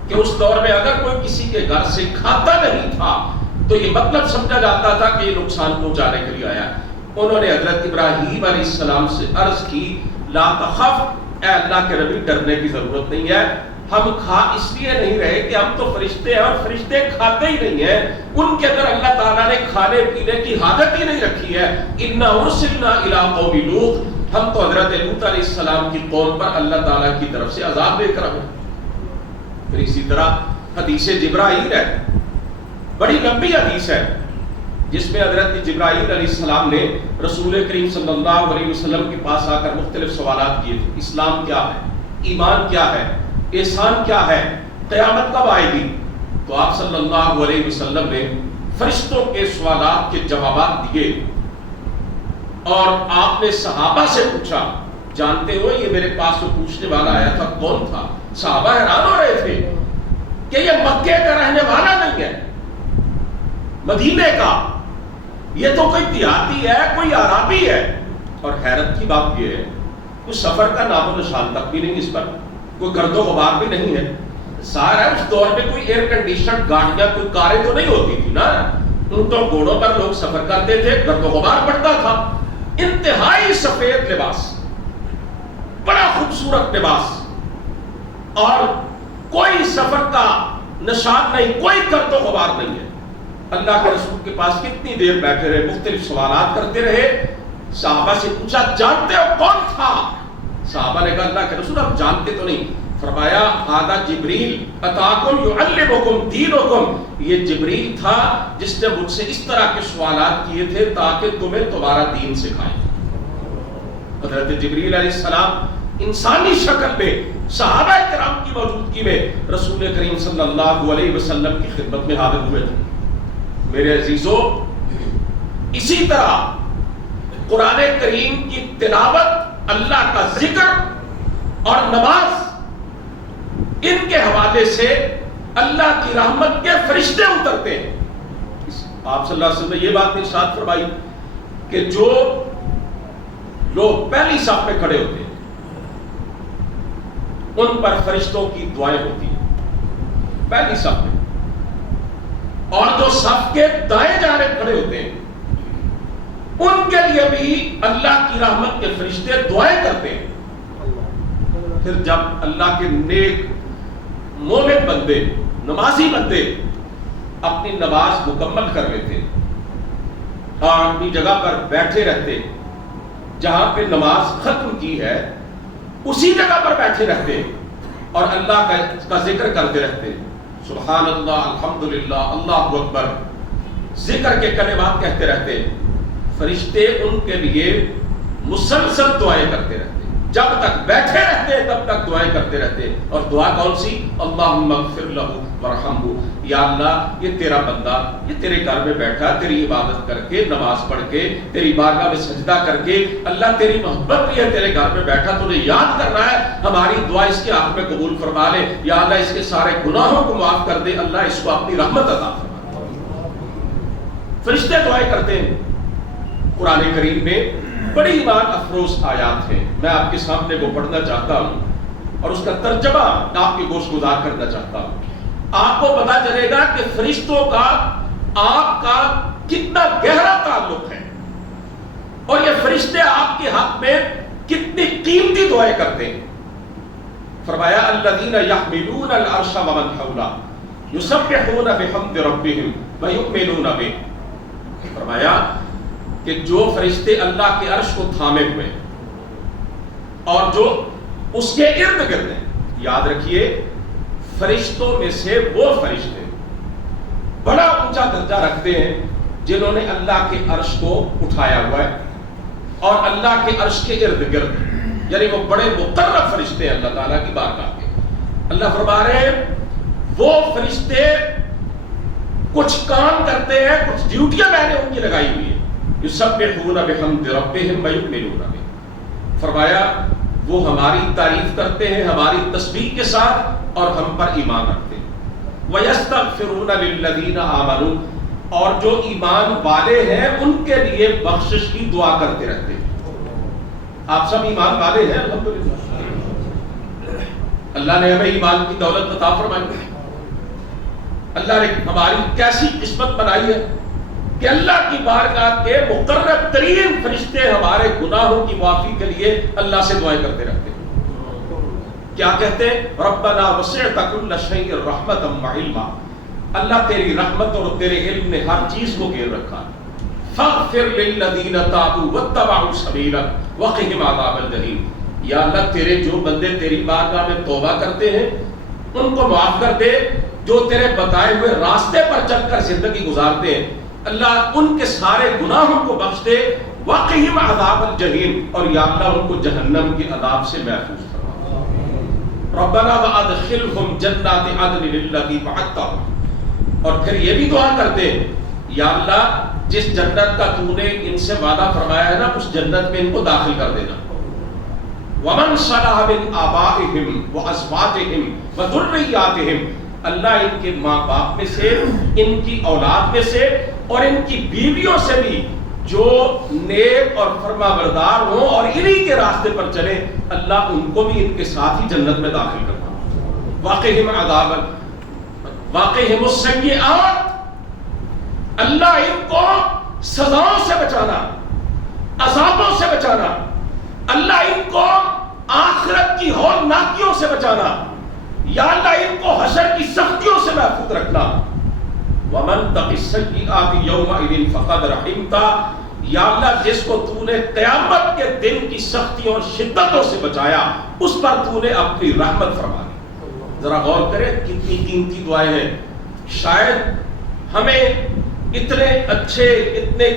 کہ اس دور میں اگر کوئی کسی کے گھر سے کھاتا نہیں تھا تو یہ مطلب سمجھا جاتا تھا کہ یہ نقصان پہنچانے کے لیے آیا۔ انہوں نے حضرت ابراہیم علیہ السلام سے عرض کی، لا تخف، اے اللہ کے نبی ڈرنے کی ضرورت نہیں ہے، ہم کھا اس لیے نہیں رہے کہ ہم تو فرشتے ہیں اور فرشتے کھاتے ہی نہیں ہیں، ان کے اندر اللہ تعالیٰ نے کھانے پینے کی حاجت ہی نہیں رکھی ہے۔ اِنَّا أُرْسِلْنَا إِلَىٰ قَوْمِ لُوطٍ، ہم تو حضرت لوط علیہ السلام کی قوم پر اللہ تعالیٰ کی طرف سے عذاب لے کر آئے۔ پھر اسی طرح حدیث جبرائیل ہے، بڑی لمبی حدیث ہے، جس میں حضرت جبرائیل علیہ السلام نے رسول کریم صلی اللہ علیہ وسلم کے پاس آ کر مختلف سوالات کیے تھے۔ اسلام کیا ہے، ایمان کیا ہے، احسان کیا ہے، قیامت کب آئے گی؟ تو آپ صلی اللہ علیہ وسلم نے فرشتوں کے سوالات کے جوابات دیے، اور آپ نے صحابہ سے پوچھا، جانتے ہو یہ میرے پاس جو پوچھنے والا آیا تھا کون تھا؟ صحابہ حیران ہو رہے تھے کہ یہ مکے کا رہنے والا نہیں ہے، مدینے کا، یہ تو کوئی دیہاتی ہے، کوئی عربی ہے۔ اور حیرت کی بات یہ ہے کوئی سفر کا نام و نشان تک بھی نہیں اس پر، کوئی گرد و غبار بھی نہیں ہے۔ ظاہر ہے اس دور میں کوئی ایئر کنڈیشن گاڑیاں، کوئی کاریں تو نہیں ہوتی تھی نا، اونٹوں گھوڑوں پر لوگ سفر کرتے تھے، گرد و غبار پڑتا تھا۔ انتہائی سفید لباس، بڑا خوبصورت لباس، اور کوئی سفر کا نشان نہیں، کوئی گرد و غبار نہیں ہے۔ اللہ کے رسول کے پاس کتنی دیر بیٹھے رہے، مختلف سوالات کرتے رہے۔ صحابہ سے پوچھا جانتے ہو کون تھا؟ صحابہ نے کہا اللہ کے رسول ہم جانتے تو نہیں۔ فرمایا ھذا جبریل اتاکم یعلمکم دینکم، یہ جبریل تھا جس نے مجھ سے اس طرح کے سوالات کیے تھے تاکہ تمہیں تمہارا دین سکھائے۔ حضرت جبریل علیہ السلام انسانی شکل میں صحابہ کرام کی موجودگی میں رسول کریم صلی اللہ علیہ وسلم کی خدمت میں حاضر ہوئے تھے۔ میرے عزیزو، اسی طرح قرآن کریم کی تلاوت، اللہ کا ذکر اور نماز، ان کے حوالے سے اللہ کی رحمت کے فرشتے اترتے ہیں۔ آپ صلی اللہ علیہ وسلم نے یہ بات ارشاد فرمائی کہ جو لوگ پہلی صف میں کھڑے ہوتے ہیں ان پر فرشتوں کی دعائیں ہوتی ہیں پہلی صف میں، اور جو صف کے دائیں جانب کھڑے ہوتے ہیں ان کے لیے بھی اللہ کی رحمت کے فرشتے دعائیں کرتے ہیں۔ پھر جب اللہ کے نیک مومن بندے، نمازی بندے اپنی نماز مکمل کر لیتے اور اپنی جگہ پر بیٹھے رہتے، جہاں پہ نماز ختم کی ہے اسی جگہ پر بیٹھے رہتے اور اللہ کا ذکر کرتے رہتے، سبحان اللہ، الحمدللہ، اللہ اکبر، ذکر کے کلمات کہتے رہتے، فرشتے ان کے لیے مسلسل دعائیں کرتے رہتے۔ جب تک بیٹھے رہتے ہیں تب تک دعائیں کرتے رہتے ہیں. اور دعا کون سی؟ اللہم اغفر لہ ورحمہ، یا اللہ یہ تیرا بندہ، یہ تیرے گھر میں بیٹھا تیری عبادت کر کے، نماز پڑھ کے، تیری بارگاہ میں سجدہ کر کے، اللہ تیری محبت بھی ہے، تیرے گھر میں بیٹھا تجھے یاد کرنا ہے، ہماری دعا اس کے حق میں قبول فرما لے. یا اللہ اس کے سارے گناہوں کو معاف کر دے، اللہ اس کو اپنی رحمت عطا فرما. فرشتے دعائیں کرتے ہیں. قرآن کریم میں بڑی ایمان افروز آیات ہیں، میں آپ کے سامنے وہ پڑھنا چاہتا ہوں اور اس کا ترجمہ آپ کے گوش گزار کرنا چاہتا ہوں. آپ کو پتا چلے گا کہ فرشتوں کا آپ کا کتنا گہرا تعلق ہے اور یہ فرشتے آپ کے حق میں کتنی قیمتی دعائیں کرتے ہیں. فرمایا الذین یحملون العرش ومن حولہ یسبحون بحمد ربہم ویؤمنون بہ. فرمایا کہ جو فرشتے اللہ کے عرش کو تھامے ہوئے اور جو اس کے ارد گرد ہیں، یاد رکھیے فرشتوں میں سے وہ فرشتے بڑا اونچا درجہ رکھتے ہیں جنہوں نے اللہ کے عرش کو اٹھایا ہوا ہے اور اللہ کے عرش کے ارد گرد، یعنی وہ بڑے مقرب فرشتے ہیں اللہ تعالیٰ کی بارگاہ کے. اللہ فرما رہے ہیں وہ فرشتے کچھ کام کرتے ہیں، کچھ ڈیوٹیاں میں نے ان کی لگائی ہوئی ہیں. یسبحون بحمد ربہم ویؤمنون بہ. فرمایا وہ ہماری تعریف کرتے ہیں ہماری تسبیح کے ساتھ اور ہم پر ایمان رکھتے ہیں. وَيَسْتَغْفِرُونَ لِلَّذِينَ آمَنُوا، اور جو ایمان والے ہیں ان کے لیے بخشش کی دعا کرتے رہتے ہیں. آپ سب ایمان والے ہیں الحمدللہ. اللہ نے ہمیں ایمان کی دولت عطا فرمائی. اللہ نے ہماری کیسی قسمت بنائی ہے کہ اللہ کی بارگاہ کے مقرب ترین فرشتے ہمارے گناہوں کی معافی کے لیے اللہ سے دعائیں کرتے رہتے ہیں. کیا کہتے ہیں؟ ربنا وسعت كل شيء رحمتا وعلما. اللہ تیری رحمت اور تیرے علم نے ہر چیز کو گھیر رکھا. فاغفر للذین تابوا واتبعوا سبیلک وقهم عذاب الجحیم. یا اللہ تیرے جو بندے تیری بارگاہ میں توبہ کرتے ہیں ان کو معاف کر دے، جو تیرے بتائے ہوئے راستے پر چل کر زندگی گزارتے ہیں اللہ ان کے سارے گناہوں کو بخش دے. وقهم عذاب الجحیم، اور یا اللہ ان کو جہنم کے عذاب سے محفوظ فرما. ربنا وادخلهم جنات عدن التي وعدتهم. اور پھر یہ بھی دعا کرتے ہیں یا اللہ جس جنت کا تو نے ان سے وعدہ فرمایا ہے نا اس جنت میں ان کو داخل کر دینا. ومن صلح من آبائهم وازواجهم وذرياتهم. اللہ ان کے ماں باپ میں سے، ان کی اولاد میں سے اور ان کی بیویوں سے بھی جو نیک اور فرما بردار ہوں اور انہی کے راستے پر چلے، اللہ ان کو بھی ان کے ساتھ ہی جنت میں داخل کرنا. واقعہم عذاب واقعہم السیئات. اللہ ان کو سزاؤں سے بچانا، عذابوں سے بچانا، اللہ ان کو آخرت کی ہولناکیوں سے بچانا، یا اللہ ان کو حشر کی سختیوں سے محفوظ رکھنا. وَمَن تَقِ السَّيِّئَاتِ يَوْمَئِذٍ فَقَدْ رَحِمْتَ. یا اللہ جس کو تو نے قیامت کے دن کی سختیوں اور شدتوں سے بچایا اس پر تو نے اپنی رحمت فرما دی. ذرا غور کریں کتنی قیمتی دعائیں ہیں. شاید ہمیں اتنے اچھے اتنے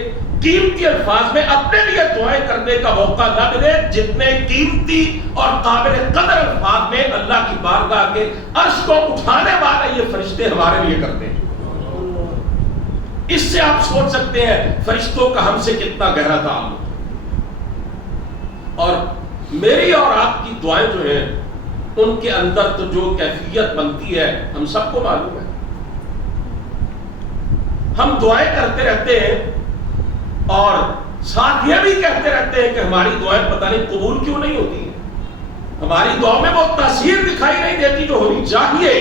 قیمتی الفاظ میں اپنے لیے دعائیں کرنے کا موقع نہ ملے جتنے قیمتی اور قابل قدر الفاظ میں اللہ کی بارگاہ کے عرش کو اٹھانے والے یہ فرشتے ہمارے لیے کرتے ہیں. اس سے آپ سوچ سکتے ہیں فرشتوں کا ہم سے کتنا گہرا تعلق. اور میری اور آپ کی دعائیں جو ہیں ان کے اندر تو جو کیفیت بنتی ہے ہم سب کو معلوم ہے. ہم دعائیں کرتے رہتے ہیں اور ساتھ یہ بھی کہتے رہتے ہیں کہ ہماری دعائیں پتہ نہیں قبول کیوں نہیں ہوتی ہیں. ہماری دعاؤں میں وہ تاثیر دکھائی نہیں دیتی جو ہونی چاہیے.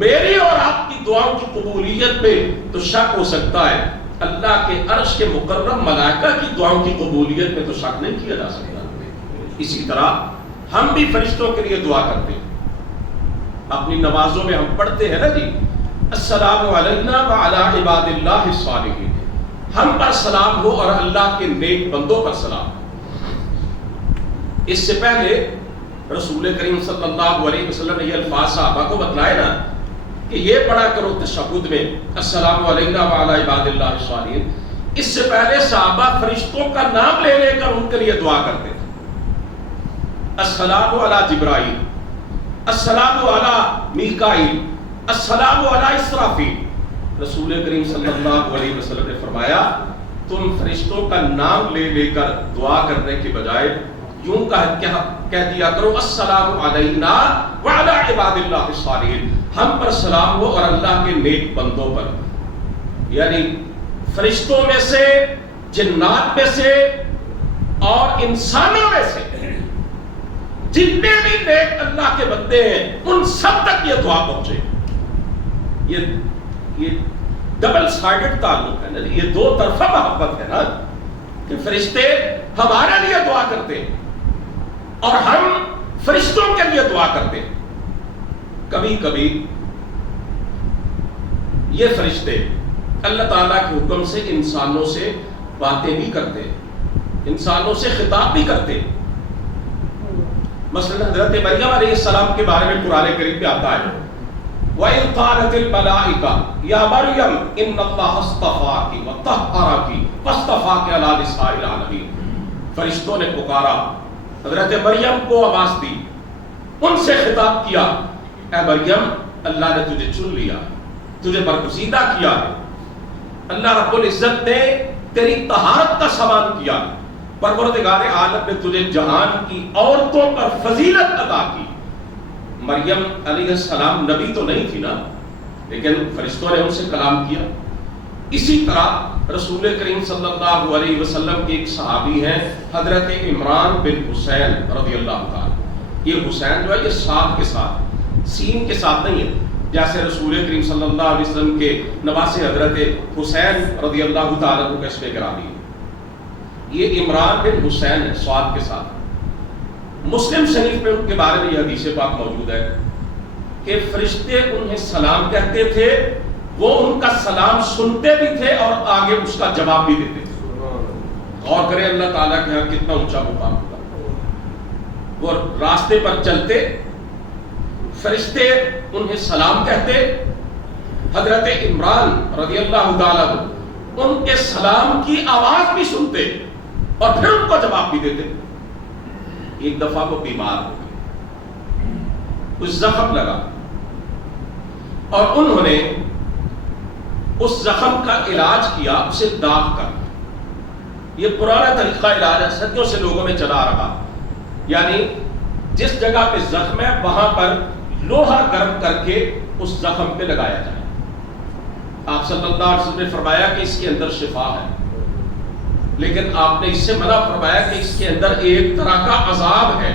میری اور آپ کی دعاؤں کی قبولیت پہ تو شک ہو سکتا ہے، اللہ کے عرش کے مکرم ملائکہ کی دعاؤں کی قبولیت پہ تو شک نہیں کیا جا سکتا. اسی طرح ہم بھی فرشتوں کے لیے دعا کرتے ہیں. اپنی نمازوں میں ہم پڑھتے ہیں نا جی السلام علینا وعلی عباد اللہ الصالحین. ہم پر سلام ہو اور اللہ کے نیک بندوں پر سلام. اس سے پہلے رسول کریم صلی اللہ علیہ وسلم نے یہ الفاظ صحابہ کو بتلائے نا کہ یہ پڑھا کرو تشہد میں السلام علینا وعلی عباد اللہ الصالحین. اس سے پہلے صحابہ فرشتوں کا نام لے لے کر ان کے لیے دعا کرتے تھے. السلام علی جبرائیل، السلام علی میکائیل، السلام علی اسرافیل۔ رسول کریم صلی اللہ علیہ وسلم نے فرمایا تم فرشتوں کا نام لے لے کر دعا کرنے کے بجائے یوں کہہ دیا کرو السلام علینا وعلی عباد اللہ الصالحین، ہم پر سلام ہو اور اللہ کے نیک بندوں پر۔ یعنی فرشتوں میں سے، جنات میں سے اور انسانوں میں سے جتنے بھی نیک اللہ کے بندے ہیں ان سب تک یہ دعا پہنچے۔ یہ ڈبل سائیڈڈ تعلق ہے نا، یہ دو طرفہ محبت ہے نا، کہ فرشتے ہمارے لیے دعا کرتے ہیں اور ہم فرشتوں کے لیے دعا کرتے ہیں۔ کبھی کبھی یہ فرشتے اللہ تعالیٰ کے حکم سے انسانوں سے باتیں بھی کرتے ہیں، انسانوں سے خطاب بھی کرتے ہیں۔ مثلا حضرت مریم علیہ السلام کے بارے میں قرآن کریم میں آتا ہے وَإِذْ قَالَتِ الْمَلَائِكَةُ يَا مَرْيَمْ إِنَّ اللَّهَ اصْطَفَاكِ وَطَهَّرَكِ وَاصْطَفَاكِ عَلَىٰ نِسَاءِ الْعَالَمِينَ۔ فرشتوں نے پکارا، حضرت مریم کو آواز دی، ان سے خطاب کیا، اے مریم اللہ نے تجھے چن لیا، تجھے برگزیدہ کیا ہے، اللہ رب العزت نے تیری طہارت کا سامان کیا، پروردگار عالم نے تجھے جہان کی عورتوں پر فضیلت عطا کی۔ مریم علیہ السلام نبی تو نہیں تھی نا، لیکن فرشتوں نے ان سے کلام کیا۔ اسی طرح رسول کریم صلی اللہ علیہ وسلم کے ایک صحابی ہیں حضرت عمران بن حسین رضی اللہ تعالیٰ۔ یہ حسین جو ہے یہ صاد کے ساتھ، سین کے ساتھ نہیں ہے، جیسے رسول کریم صلی اللہ علیہ وسلم کے نواسے حضرت حسین رضی اللہ تعالیٰ کو اسم گرامی ہے۔ یہ عمران بن حسین ہے صاد کے ساتھ۔ مسلم شریف میں ان کے بارے میں یہ حدیث پاک موجود ہے کہ فرشتے انہیں سلام کہتے تھے، وہ ان کا سلام سنتے بھی تھے اور آگے اس کا جواب بھی دیتے تھے۔ غور کریں اللہ تعالیٰ کے یہاں کتنا اونچا مقام ہوگا۔ وہ راستے پر چلتے، فرشتے انہیں سلام کہتے، حضرت عمران رضی اللہ تعالیٰ ان کے سلام کی آواز بھی سنتے اور پھر ان کو جواب بھی دیتے۔ ایک دفعہ وہ بیمار ہو گئے، کچھ زخم لگا اور انہوں نے اس زخم کا علاج کیا اسے داغ کر۔ یہ پرانا طریقہ علاج ہے، صدیوں سے لوگوں میں چلا رہا، یعنی جس جگہ پہ زخم ہے وہاں پر لوہا گرم کر کے اس زخم پہ لگایا جائے۔ آپ صلی اللہ علیہ وسلم نے فرمایا کہ اس کے اندر شفا ہے، لیکن آپ نے اس سے منع فرمایا کہ اس کے اندر ایک طرح کا عذاب ہے۔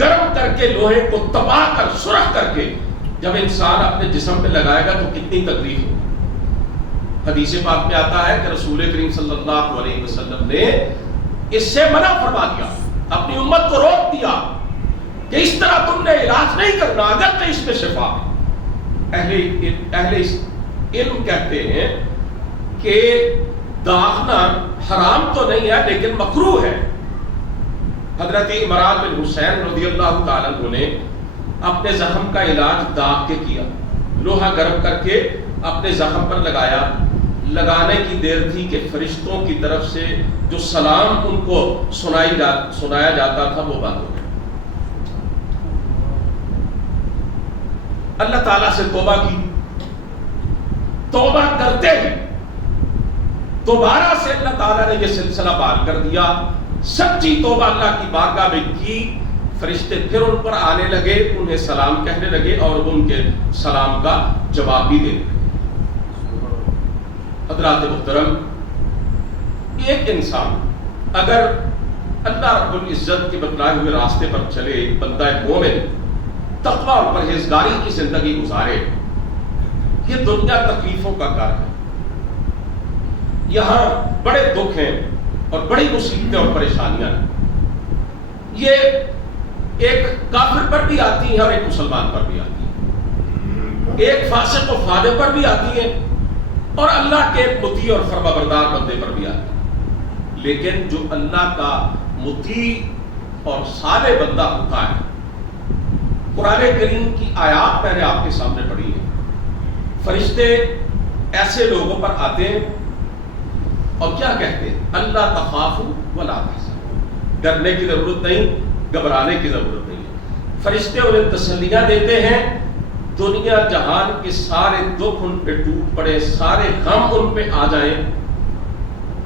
گرم کر کے لوہے کو تباہ کر، سرخ کر کے جب انسان اپنے جسم پہ لگائے گا تو کتنی تکلیف ہو۔ حدیث پاک میں آتا ہے کہ رسول کریم صلی اللہ علیہ وسلم نے اس سے منع فرما دیا، اپنی امت کو روک دیا کہ اس طرح تم نے علاج نہیں کرنا اگر تو اس میں شفا ہے۔ اہل علم کہتے ہیں کہ داغنا حرام تو نہیں ہے لیکن مکروہ ہے۔ حضرت عمران بن حسین رضی اللہ تعالیٰ عنہ نے اپنے زخم کا علاج داغ کے کیا، لوہا گرم کر کے اپنے زخم پر لگایا۔ لگانے کی دیر تھی کہ فرشتوں کی طرف سے جو سلام ان کو سنایا جاتا تھا وہ بند ہو گیا۔ اللہ تعالیٰ سے توبہ کی، توبہ کرتے ہی دوبارہ سے اللہ تعالیٰ نے یہ سلسلہ بحال کر دیا۔ سچی توبہ اللہ کی بارگاہ میں کی، فرشتے پھر ان پر آنے لگے، انہیں سلام کہنے لگے اور ان کے سلام کا جواب بھی دینے لگے۔ حضرات محترم، ایک انسان اگر اللہ رب العزت کے بتلائے ہوئے راستے پر چلے، ایک بندہ مومن تقویٰ اور پرہیزگاری کی زندگی گزارے، یہ دنیا تکلیفوں کا گھر ہے، یہاں بڑے دکھ ہیں اور بڑی مصیبتیں اور پریشانیاں ہیں۔ یہ ایک کافر پر بھی آتی ہیں اور ایک مسلمان پر بھی آتی ہیں، ایک فاسق و فاجر پر بھی آتی ہیں اور اللہ کے مطیع اور فرمانبردار بندے پر بھی آتی ہیں۔ لیکن جو اللہ کا مطیع اور صالح بندہ ہوتا ہے، قرآن کریم کی آیات میں نے آپ کے سامنے پڑھی ہے، فرشتے ایسے لوگوں پر آتے ہیں اور کیا کہتے ہیں؟ اللہ تخافوا ولا تحزنوا، ڈرنے کی ضرورت نہیں، گھبرانے کی ضرورت نہیں ہے. فرشتے انہیں تسلیاں دیتے ہیں, دنیا جہان کے سارے دکھ ان پہ ٹوٹ پڑے, سارے غم ان پہ آ جائیں,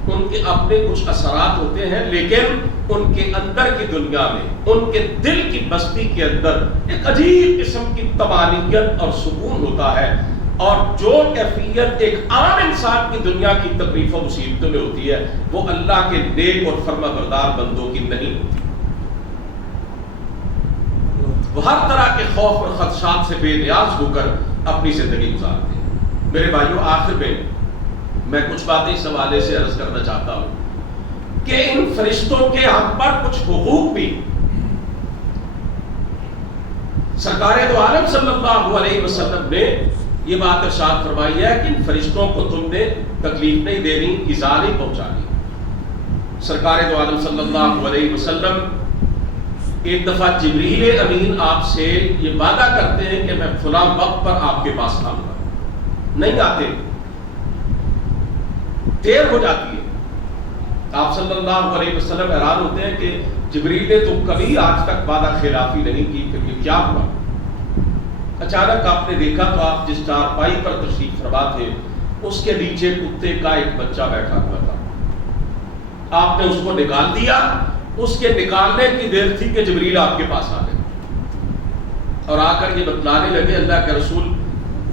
ان کے اپنے کچھ اثرات ہوتے ہیں, لیکن ان کے اندر کی دنیا میں, ان کے دل کی بستی کے اندر ایک عجیب قسم کی طمانینت اور سکون ہوتا ہے, اور جو کیفیت ایک عام انسان کی دنیا کی تکلیف و مصیبتوں میں ہوتی ہے وہ اللہ کے نیک اور فرما بردار بندوں کی نہیں ہوتی. وہ ہر طرح کے خوف اور خدشات سے بے نیاز ہو کر اپنی زندگی گزارتے ہیں. میرے بھائیوں, آخر میں کچھ باتیں اس حوالے سے عرض کرنا چاہتا ہوں کہ ان فرشتوں کے ہم پر کچھ حقوق بھی. سرکار دو عالم صلی اللہ علیہ وسلم نے یہ بات ارشاد فرمائی ہے کہ ان فرشتوں کو تم نے تکلیف نہیں دینی, ایذا نہیں پہنچانی. سرکار دو عالم صلی اللہ علیہ وسلم ایک دفعہ جبریل امین آپ سے یہ وعدہ کرتے ہیں کہ میں فلاں وقت پر آپ کے پاس آؤں گا, نہیں آتے, دیر ہو جاتی ہے. آپ صلی اللہ علیہ وسلم حیران ہوتے ہیں کہ جبریل نے تو کبھی آج تک وعدہ خلافی نہیں کی, پھر یہ کیا ہوا؟ اچانک آپ نے دیکھا تو آپ جس چارپائی پر تشریف فرما تھے اس کے نیچے کتے کا ایک بچہ بیٹھا ہوا تھا. آپ نے اس کو نکال دیا. اس کے نکالنے کی دیر تھی کہ جبریل آپ کے پاس آ گئے اور آ کر یہ بتلانے لگے, اللہ کے رسول,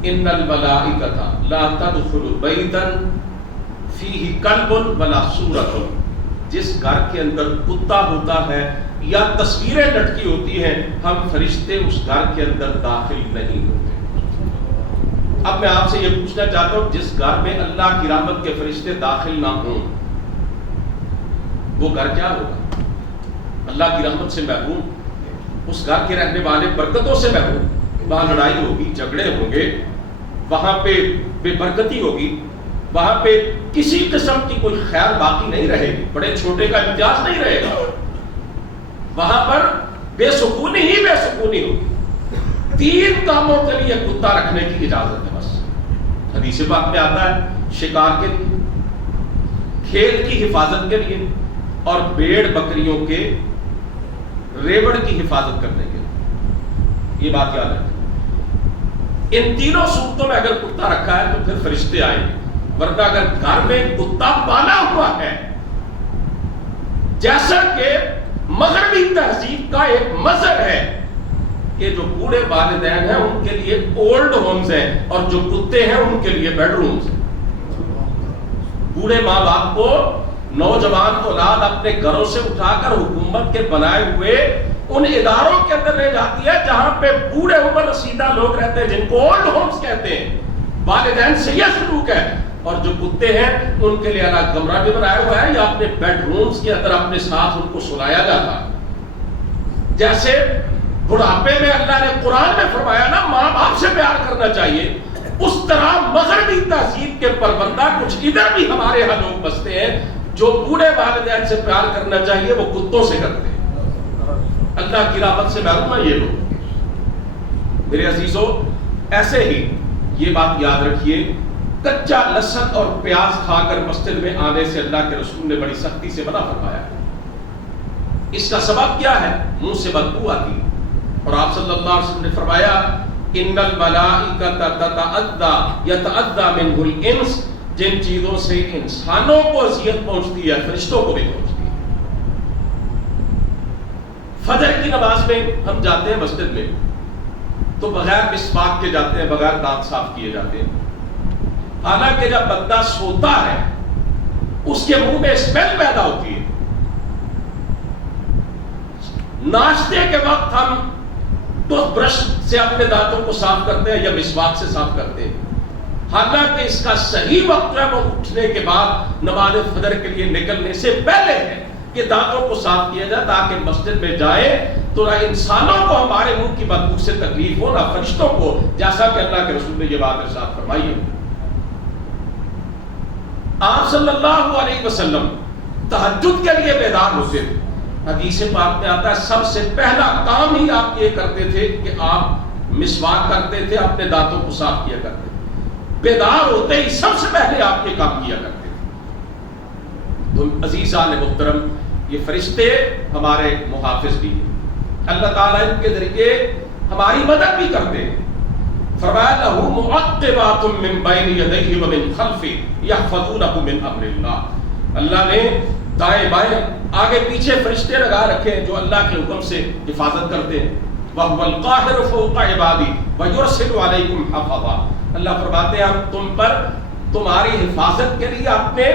ان الملائکۃ لا تدخل بیتا فیہ کلب ولا صورۃ, جس گھر کے اندر کتا ہوتا ہے یا تصویریں لٹکی ہوتی ہیں, ہم فرشتے اس گھر کے اندر داخل نہیں ہوتے. اب میں آپ سے یہ پوچھنا چاہتا ہوں, جس گھر میں اللہ کی رحمت کے فرشتے داخل نہ ہوں وہ گھر کیا ہوگا؟ اللہ کی رحمت سے محروم, اس گھر کے رہنے والے برکتوں سے محروم. وہاں لڑائی ہوگی, جھگڑے ہوں گے, وہاں پہ بے برکتی ہوگی, وہاں پہ کسی قسم کی کوئی خیر باقی نہیں رہے گی, بڑے چھوٹے کا امتیاز نہیں رہے گا, وہاں پر بے سکونی ہی بے سکونی ہوگی. 3 کاموں کے لیے کتا رکھنے کی اجازت ہے بس. حدیث پاک میں آتا ہے شکار کے لیے, کھیت کی حفاظت کے لیے, اور بھیڑ بکریوں کے ریوڑ کی حفاظت کرنے کے لیے. یہ بات یاد رکھیں. ان تینوں صورتوں میں اگر کتا رکھا ہے تو پھر فرشتے آئیں گے, ورنہ اگر گھر میں کتا پالا ہوا ہے, جیسا کہ مغربی تہذیب کا ایک مذہب ہے کہ جو بوڑھے والدین ہیں ان کے لیے اولڈ ہومز ہیں اور جو کتے ہیں ان کے لیے بیڈ رومز ہیں. بوڑھے ماں باپ کو نوجوان اولاد اپنے گھروں سے اٹھا کر حکومت کے بنائے ہوئے ان اداروں کے اندر لے جاتی ہے جہاں پہ بوڑھے عمر رسیدہ لوگ رہتے ہیں, جن کو اولڈ ہومز کہتے ہیں. والدین سے یہ سلوک ہے. اور جو کتے ہیں ان کے لیے الگ کمرہ بھی بنایا ہوا ہے یا اپنے بیڈ رومز کے اندر اپنے ساتھ ان کو سلایا جاتا ہے. جیسے بڑھاپے میں اللہ نے قرآن میں فرمایا نا ماں باپ سے پیار کرنا چاہیے, اس طرح مغربی تہذیب کے پربندہ کچھ ادھر بھی ہمارے ہاں لوگ بستے ہیں جو بوڑھے والدین سے پیار کرنا چاہیے وہ کتوں سے کرتے ہیں. اللہ کی رحمت سے محروم ہے یہ لوگ. میرے عزیزو, ایسے ہی یہ بات یاد رکھیے, کچا لہسن اور پیاز کھا کر مسجد میں آنے سے اللہ کے رسول نے بڑی سختی سے منع فرمایا ہے. اس کا سبب کیا ہے؟ منہ سے بدبو آتی. اور آپ صلی اللہ علیہ وسلم نے فرمایا ان الملائکۃ تتعدی یتعدی منہ الانس, جن چیزوں سے انسانوں کو اذیت پہنچتی ہے فرشتوں کو بھی پہنچتی ہے. فجر کی نماز میں ہم جاتے ہیں مسجد میں تو بغیر مسواک کے جاتے ہیں, بغیر دانت صاف کیے جاتے ہیں. حالانکہ جب بندہ سوتا ہے اس کے منہ میں اسمیل پیدا ہوتی ہے. ناشتے کے وقت ہم ٹوتھ برش سے اپنے دانتوں کو صاف کرتے ہیں یا مسواک سے صاف کرتے ہیں. حالانکہ اس کا صحیح وقت جو ہے وہ اٹھنے کے بعد نماز فجر کے لیے نکلنے سے پہلے ہے کہ دانتوں کو صاف کیا جائے تاکہ مسجد میں جائے تو نہ انسانوں کو ہمارے منہ کی بدبو سے تکلیف ہو, نہ فرشتوں کو, جیسا کہ اللہ کے رسول نے یہ بات ارشاد فرمائی ہے. آپ صلی اللہ علیہ وسلم تہجد کے لیے بیدار ہوتے تھے. حدیث پاک میں آتا ہے سب سے پہلا کام ہی آپ یہ کرتے تھے کہ آپ مسواک کرتے تھے, اپنے دانتوں کو صاف کیا کرتے تھے. بیدار ہوتے ہی سب سے پہلے آپ یہ کام کیا کرتے تھے. تو عزیزان محترم, یہ فرشتے ہمارے محافظ بھی ہیں. اللہ تعالیٰ ان کے ذریعے ہماری مدد بھی کرتے ہیں. فرمایا لہو معقبات من بین یدیہ ومن خلفہ یحفظونہ من امر اللہ. اللہ نے دائیں بائیں آگے پیچھے فرشتے لگا رکھے ہیں جو اللہ کے حکم سے حفاظت کرتے ہیں. وَهُوَ الْقَاهِرُ فَوْقَ عِبَادِهِ وَيُرْسِلُ عَلَيْكُمْ حَفَظًا. اللہ فرماتے ہیں ہم تم پر تمہاری حفاظت کے لیے اپنے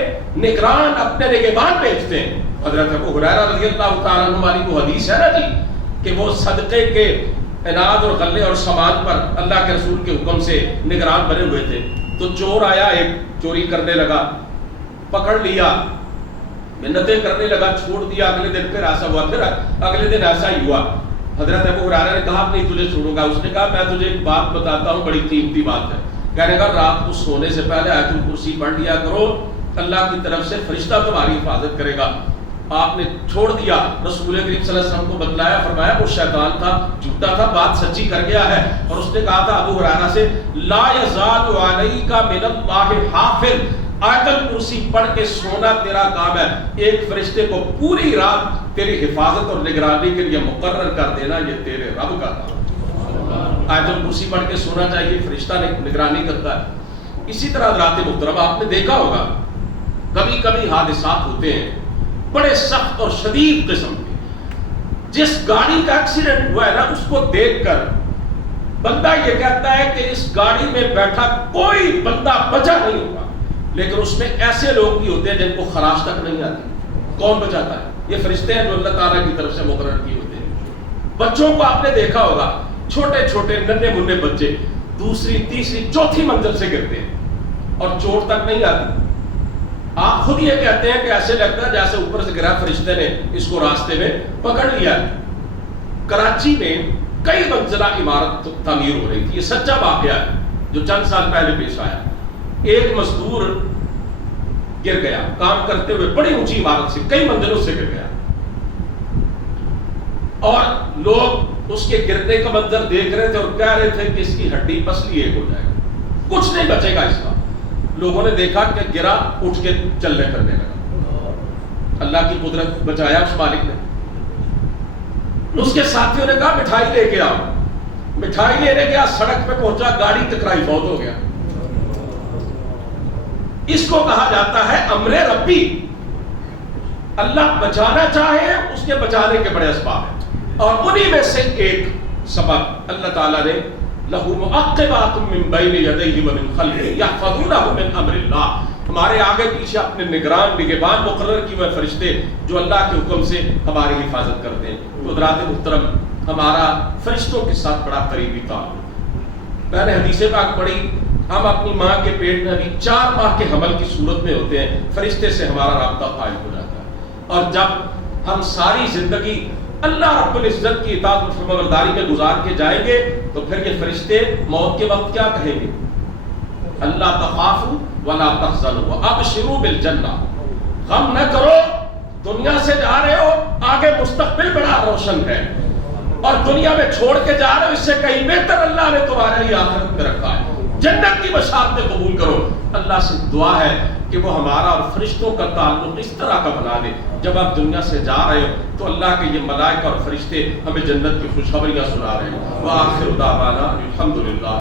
نگران اپنے نگہبان بھیجتے ہیں. حضرت ابو ہریرہ رضی اللہ تعالیٰ عنہ والی وہ حدیث ہے نا جی کہ وہ صدقے کے اناج اور غلے اور سامان پر اللہ کے رسول کے حکم سے نگران بنے ہوئے تھے. تو چور آیا, ایک چوری کرنے لگا, پکڑ لیا, منتیں کرنے لگا, چھوڑ دیا. اگلے دن پھر ایسا ہوا, پھر اگلے دن ایسا ہی ہوا. حضرت ابو ہریرہ نے کہا نہیں تجھے چھوڑوں گا. اس نے کہا میں تجھے ایک بات بتاتا ہوں, بڑی قیمتی بات ہے. کہنے کا رات کو سونے سے پہلے آیت الکرسی پڑھ لیا کرو, اللہ کی طرف سے فرشتہ تمہاری حفاظت کرے گا. آپ نے چھوڑ دیا. رسول کریم صلی اللہ علیہ وسلم کو بتلایا, فرمایا وہ شیطان تھا, جھوٹا تھا, بات سچی کر گیا ہے. اور اس نے کہا تھا ابو ہریرہ سے لا یزال علیک من اللہ حافظ, آیت الکرسی پڑھ کے سونا تیرا کام ہے. ایک فرشتے کو پوری رات تیری حفاظت اور نگرانی کے لیے مقرر کر دینا, یہ تیرے رب کا کام. آیت الکرسی پڑھ کے سونا چاہیے, فرشتہ نگرانی کرتا ہے. اسی طرح حضرات محترم آپ نے دیکھا ہوگا کبھی کبھی حادثات ہوتے ہیں بڑے سخت اور شدید قسم کے. جس گاڑی کا ایکسیڈنٹ ہوا ہے نا اس کو دیکھ کر بندہ یہ کہتا ہے کہ اس گاڑی میں بیٹھا کوئی بندہ بچا نہیں ہوگا. لیکن اس میں ایسے لوگ بھی ہوتے ہیں جن کو خراش تک نہیں آتی. کون بچاتا ہے؟ یہ فرشتے ہیں جو اللہ تعالیٰ کی طرف سے مقرر کیے ہوتے ہیں. بچوں کو آپ نے دیکھا ہوگا, چھوٹے چھوٹے ننھے منھے بچے دوسری تیسری چوتھی منزل سے گرتے ہیں اور چوٹ تک نہیں آتی. آپ خود یہ کہتے ہیں کہ ایسے لگتا ہے جیسے اوپر سے گرا, فرشتے نے اس کو راستے میں پکڑ لیا. کراچی میں کئی منزلہ عمارت تعمیر ہو رہی تھی. یہ سچا واقعہ ہے جو چند سال پہلے پیش آیا. ایک مزدور گر گیا کام کرتے ہوئے, بڑی اونچی عمارت سے کئی منزلوں سے گر گیا, اور لوگ اس کے گرنے کا منظر دیکھ رہے تھے اور کہہ رہے تھے کہ اس کی ہڈی پسلی ایک ہو جائے گا, کچھ نہیں بچے گا اس کا. لوگوں نے دیکھا کہ گرا, اٹھ کے چلنے پھرنے لگا. اللہ کی قدرت, بچایا اس مالک نے. اس کے ساتھیوں نے کہا مٹھائی لے کے آؤ. مٹھائی لینے گیا, سڑک پہ پہنچا, گاڑی ٹکرائی, فوت ہو گیا. اس کو کہا جاتا ہے امر ربی. اللہ بچانا چاہے اس کے بچانے کے بڑے اسباب ہیں, اور انہی میں سے ایک سبب اللہ تعالیٰ نے لہو معقبات من بین یدیہ ومن خلفہ یحفظونہ من امر اللہ, ہمارے آگے پیچھے اپنے نگہبان مقرر کیے ہوئے فرشتے جو اللہ کے حکم سے ہماری حفاظت کرتے ہیں. تو حضرات محترم ہمارا فرشتوں کے ساتھ بڑا قریبی تعلق. میں نے حدیث پاک پڑھی, ہم اپنی ماں کے پیٹ میں ابھی 4 ماہ کے حمل کی صورت میں ہوتے ہیں, فرشتے سے ہمارا رابطہ قائم ہو جاتا ہے. اور جب ہم ساری زندگی اللہ رب العزت کی اطاعت و فرمانبرداری میں گزار کے جائیں گے تو پھر یہ فرشتے موت کے وقت کیا کہیں گے؟ اللہ تخافوا ولا تحزنوا وابشروا بالجنہ. غم نہ کرو, دنیا سے جا رہے ہو, آگے مستقبل بڑا روشن ہے, اور دنیا میں چھوڑ کے جا رہے ہو, اس سے کہیں بہتر اللہ نے تمہارے لیے آخرت میں رکھا ہے. جنت کی بشارتیں قبول کرو. اللہ سے دعا ہے کہ وہ ہمارا اور فرشتوں کا تعلق اس طرح کا بنا دے جب آپ دنیا سے جا رہے ہو تو اللہ کے یہ ملائکہ اور فرشتے ہمیں جنت کی خوشخبریاں سنا رہے ہیں. وآخر دعوانا الحمدللہ.